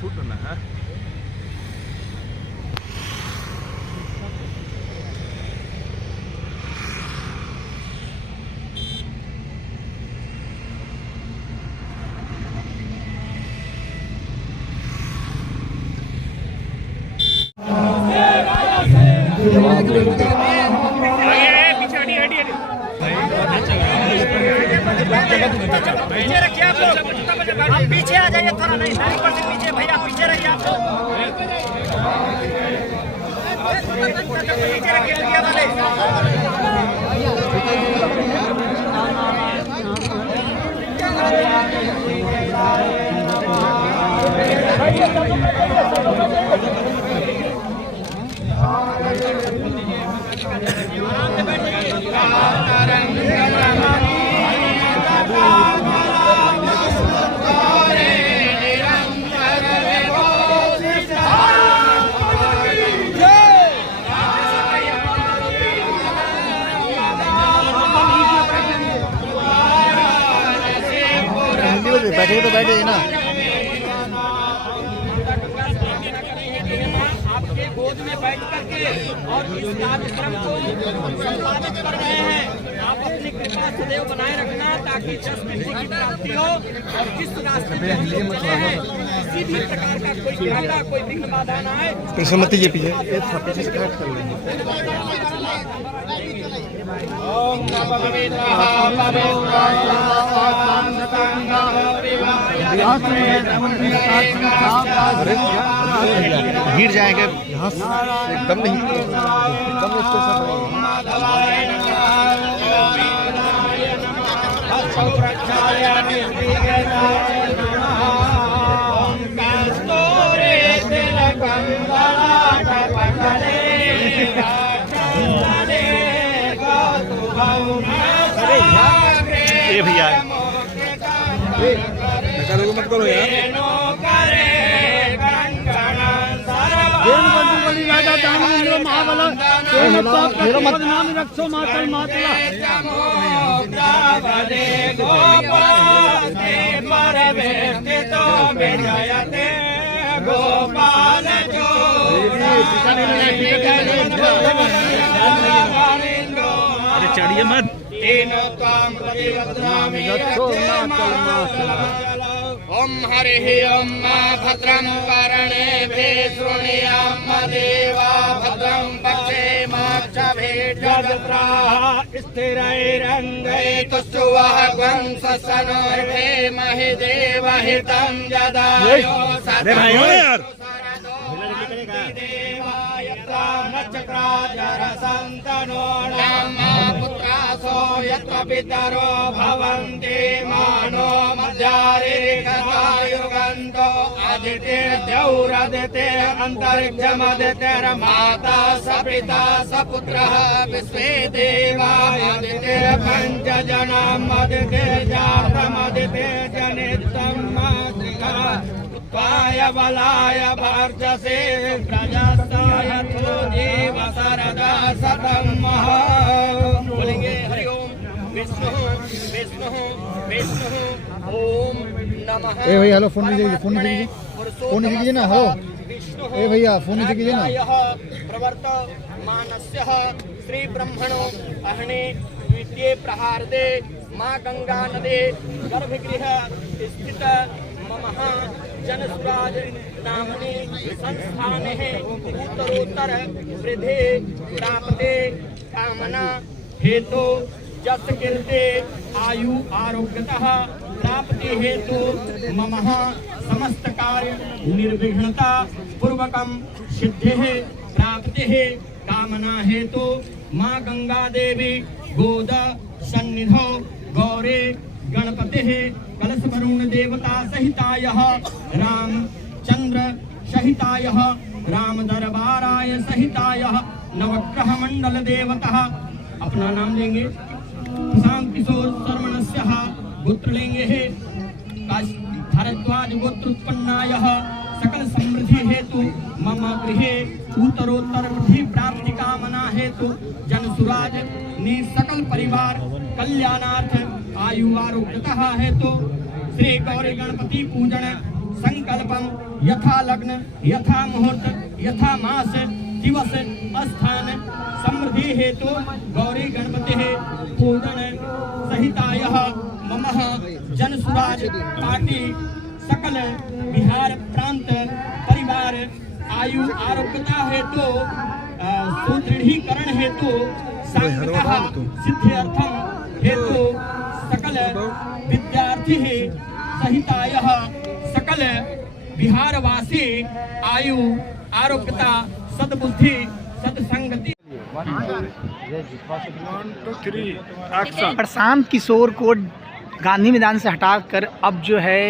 Shoot करना है। पीछे रखिए आप लोग, आप पीछे आ जाइए थोड़ा, नहीं ऊपर से पीछे भैया, पीछे रहिए आप लोग, पीछे रखिए भैया वाले। बैठे तो बैठे ना, आपके गोद में बैठ करके और इस कार्यक्रम को संपादित कर रहे हैं। आप अपनी कृपा सदैव बनाए रखना ताकि 10 मिनट की प्राप्ति हो और जिस रास्ते में हम लोग चले हैं किसी भी प्रकार का कोई घाटा, कोई विघ्न बाधा ना आए। कृष्णमती जी पीछे ओम नमः गिर जाएंगे यहाँ से, एकदम नहीं, एकदम ये भैया मत करो यार। रक्षो मातल मातला गोपाल अरे चढ़िए मत। ओम हरिः ओम भद्रं कर्णेभिः शृणुयाम देवा भद्रं पश्येमाक्षभिर्यजत्राः स्थिरैरङ्गैस्तुष्टुवह्वं ससनोर्भेमहि देवहितं यदायो सदायो यत्र पितरो भवन्ति मानो मध्यारिकतायुगन्तो अदितिर्द्यौरदितिरन्तरिक्षमदितिर्माता सपिता सपुत्रः विश्वे देवा अदितिर्पञ्चजनमदितिर्जातमदितिर्जनितं मातृका उत्पाय बलाय भर्जसे प्रजस्ताय तो जीव सरदा सतं महा। बोलेंगे हरि ओम विष्णु विष्णु विष्णु ओम नमः। ए भैया हेलो, फोन लीजिए, फोन लीजिए, फोन लीजिए ना। हेलो ए भैया फोन लीजिए ना। प्रवर्तमानस्य श्री ब्रह्मणो अहने द्वितीय प्रहार्दे मां गंगा नदी गर्भगृह स्थित ममः जनसुराज नामने संस्थाने उत्तरोत्तर वृद्धि प्राप्ते कामना हेतु जस कीर्ते आयु आरोग्यतः प्राप्ति हेतु ममः समस्त कार्य निर्विघ्नता पूर्वकम सिद्धिः प्राप्तिः कामना हेतु मां गंगा देवी गोद सन्निधौ गौरे गणपतिः कलश वरुण देवता सहितायः रामचंद्र सहितायः राम दरबाराय सहितायः नवग्रह मंडल देवतः। अपना नाम लेंगे। प्रशांत किशोर शर्मणस्य गोत्र लेंगे है। भारद्वाज गोत्र उत्पन्नायः सकल समृद्धि हेतु मम गृहे उत्तरोत्तर वृद्धि प्राप्ति कामना हेतु जनसुराज ने सकल परिवार कल्याणार्थ आयु आरोग्यतः हेतु श्री गौरी गणपति पूजन संकल्पम यथा लग्न यथा मुहूर्त यथा मास दिवस स्थान समृद्धि हेतु गौरी गणपति पूजन सहिताय मम जन सुराज पार्टी सकल बिहार प्रांत परिवार आयु आरोग्यता हेतु सुदृढ़ीकरण हेतु सांगतः सिद्ध्यर्थम हेतु सकल विद्यार्थी सहिताय सकल बिहारवासी आयु आरोग्यता सद्बुद्धि सत्संगति। प्रशांत किशोर को गांधी मैदान से हटाकर अब जो है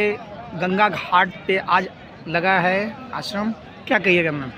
गंगा घाट पे आज लगा है आश्रम, क्या कहिएगा मैम?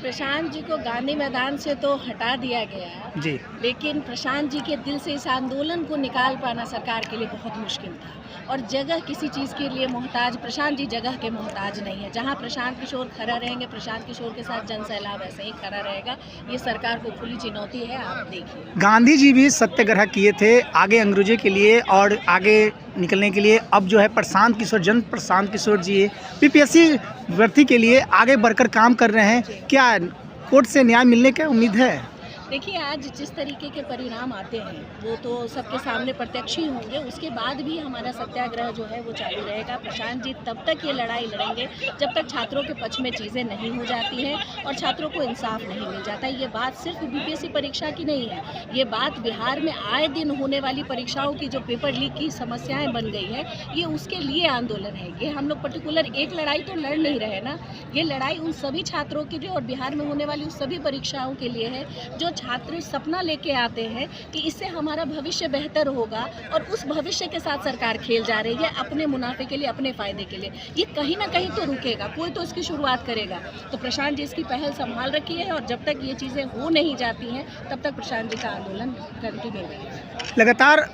प्रशांत जी को गांधी मैदान से तो हटा दिया गया जी, लेकिन प्रशांत जी के दिल से इस आंदोलन को निकाल पाना सरकार के लिए बहुत मुश्किल था। और जगह किसी चीज़ के लिए मोहताज, प्रशांत जी जगह के मोहताज नहीं है। जहां प्रशांत किशोर खड़ा रहेंगे, प्रशांत किशोर के साथ जन सैलाब ऐसे ही खड़ा रहेगा। ये सरकार को खुली चुनौती है, आप देखिए। गांधी जी भी सत्याग्रह किए थे आगे अंग्रेजों के लिए और आगे निकलने के लिए। अब जो है प्रशांत किशोर, जन प्रशांत किशोर जी पीपीएससी भर्ती के लिए आगे बढ़कर काम कर रहे हैं। क्या कोर्ट से न्याय मिलने की उम्मीद है? देखिए, आज जिस तरीके के परिणाम आते हैं वो तो सबके सामने प्रत्यक्ष ही होंगे। उसके बाद भी हमारा सत्याग्रह जो है वो चालू रहेगा। प्रशांत जी तब तक ये लड़ाई लड़ेंगे जब तक छात्रों के पक्ष में चीज़ें नहीं हो जाती हैं और छात्रों को इंसाफ नहीं मिल जाता। ये बात सिर्फ बीपीएससी परीक्षा की नहीं है, ये बात बिहार में आए दिन होने वाली परीक्षाओं की जो पेपर लीक की समस्याएँ बन गई है, ये उसके लिए आंदोलन है। ये हम लोग पर्टिकुलर एक लड़ाई तो लड़ नहीं रहे ना, ये लड़ाई उन सभी छात्रों के लिए और बिहार में होने वाली उन सभी परीक्षाओं के लिए है जो छात्र सपना लेके आते हैं कि इससे हमारा भविष्य बेहतर होगा और उस भविष्य के साथ सरकार खेल जा रही है अपने मुनाफे के लिए, अपने फायदे के लिए। ये कहीं ना कहीं तो रुकेगा, कोई तो इसकी शुरुआत करेगा। तो प्रशांत जी इसकी पहल संभाल रखी है और जब तक ये चीज़ें हो नहीं जाती हैं तब तक प्रशांत जी का आंदोलन कंटिन्यू रहेगा। लगातार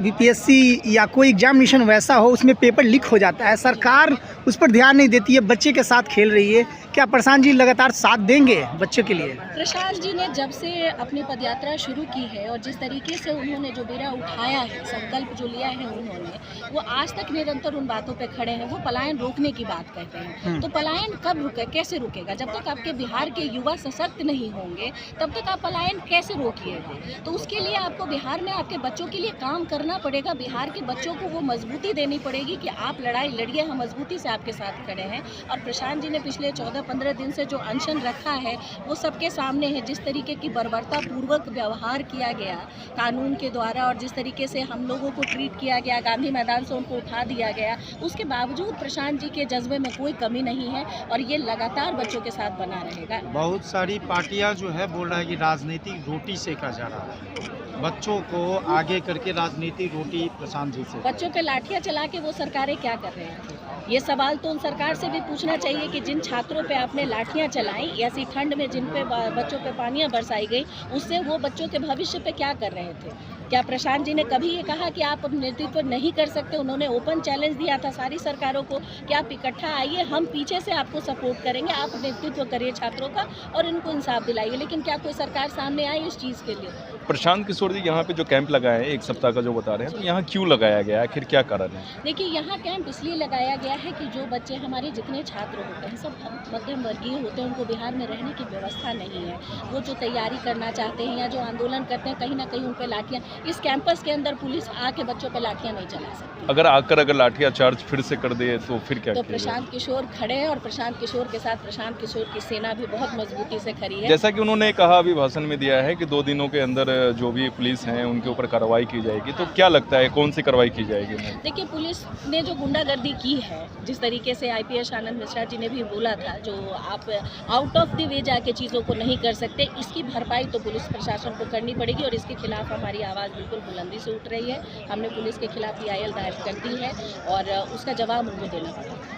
बीपीएससी या कोई एग्जामिनेशन वैसा हो उसमें पेपर लीक हो जाता है, सरकार उस पर ध्यान नहीं देती है, बच्चे के साथ खेल रही है। क्या प्रशांत जी लगातार साथ देंगे बच्चों के लिए? प्रशांत जी ने जब से अपनी पदयात्रा शुरू की है और जिस तरीके से उन्होंने जो बेड़ा उठाया है, संकल्प जो लिया है उन्होंने, वो आज तक निरंतर उन बातों पे खड़े हैं। वो पलायन रोकने की बात कहते हैं, तो पलायन कब रुके, कैसे रुकेगा? जब तक आपके बिहार के युवा सशक्त नहीं होंगे तब तक आप पलायन कैसे रोकिएगा? तो उसके लिए आपको बिहार में आपके बच्चों के लिए काम करना पड़ेगा। बिहार के बच्चों को वो मजबूती देनी पड़ेगी कि आप लड़ाई लड़िए, हम मजबूती से आपके साथ खड़े हैं। और प्रशांत जी ने पिछले 14-15 दिन से जो अनशन रखा है वो सबके सामने है। जिस तरीके की बर्बरता पूर्वक व्यवहार किया गया कानून के द्वारा और जिस तरीके से हम लोगों को ट्रीट किया गया, गांधी मैदान से उनको उठा दिया गया, उसके बावजूद प्रशांत जी के जज्बे में कोई कमी नहीं है और ये लगातार बच्चों के साथ बना रहेगा। बहुत सारी पार्टियां जो है बोल रहा है कि राजनीतिक रोटी सेका जा रहा है, बच्चों को आगे करके राजनीतिक रोटी प्रशांत जी से। बच्चों पे लाठियां चला के वो सरकारें क्या कर रहे हैं? ये सवाल तो उन सरकार से भी पूछना चाहिए कि जिन छात्रों पे आपने लाठियां चलाई, ऐसी ठंड में जिन पे बच्चों पे पानियां बरसाई गई, उससे वो बच्चों के भविष्य पे क्या कर रहे थे? क्या प्रशांत जी ने कभी ये कहा कि आप नेतृत्व नहीं कर सकते? उन्होंने ओपन चैलेंज दिया था सारी सरकारों को कि आप इकट्ठा आइए, हम पीछे से आपको सपोर्ट करेंगे, आप नेतृत्व करिए छात्रों का और इनको इंसाफ दिलाइए। लेकिन क्या कोई सरकार सामने आई इस चीज़ के लिए? प्रशांत किशोर जी यहाँ पे जो कैंप लगाए हैं 1 सप्ताह का जो बता रहे हैं, तो यहाँ क्यों लगाया गया है, आखिर क्या कारण है? देखिए, यहाँ कैंप इसलिए लगाया गया है कि जो बच्चे हमारे जितने छात्र होते हैं सब मध्यम वर्गीय होते हैं, उनको बिहार में रहने की व्यवस्था नहीं है। वो जो तैयारी करना चाहते हैं या जो आंदोलन करते हैं, कहीं ना कहीं उन पर लाठियाँ, इस कैंपस के अंदर पुलिस आके बच्चों पे लाठियाँ नहीं चला सकती। अगर लाठियाँ चार्ज फिर से कर दे तो फिर क्या? तो प्रशांत किशोर खड़े हैं और प्रशांत किशोर के साथ प्रशांत किशोर की सेना भी बहुत मजबूती से खड़ी है। जैसा कि उन्होंने कहा अभी भाषण में दिया है कि 2 दिनों के अंदर जो भी पुलिस हैं उनके ऊपर कार्रवाई की जाएगी, तो क्या लगता है कौन सी कार्रवाई की जाएगी? देखिए, पुलिस ने जो गुंडागर्दी की है, जिस तरीके से IPS आनंद मिश्रा जी ने भी बोला था, जो आप आउट ऑफ द वे जाके चीज़ों को नहीं कर सकते, इसकी भरपाई तो पुलिस प्रशासन को करनी पड़ेगी और इसके खिलाफ हमारी आवाज़ बिल्कुल बुलंदी से उठ रही है। हमने पुलिस के खिलाफ PIL दायर कर दी है और उसका जवाब उनको देना पड़ेगा।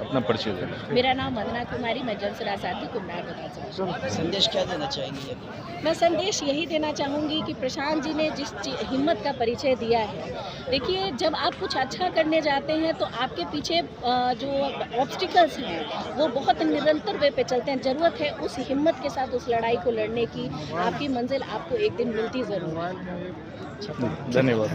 अपना परिचय देना। मेरा नाम वंदना कुमारी, मैं जनसरा साथी कुमनार विधानसभा। संदेश क्या देना चाहेंगी? मैं संदेश यही देना चाहूँगी कि प्रशांत जी ने जिस हिम्मत का परिचय दिया है, देखिए, जब आप कुछ अच्छा करने जाते हैं तो आपके पीछे जो ऑब्स्टिकल्स हैं वो बहुत निरंतर वे पे चलते हैं। ज़रूरत है उस हिम्मत के साथ उस लड़ाई को लड़ने की। आपकी मंजिल आपको एक दिन मिलती ज़रूर है। धन्यवाद।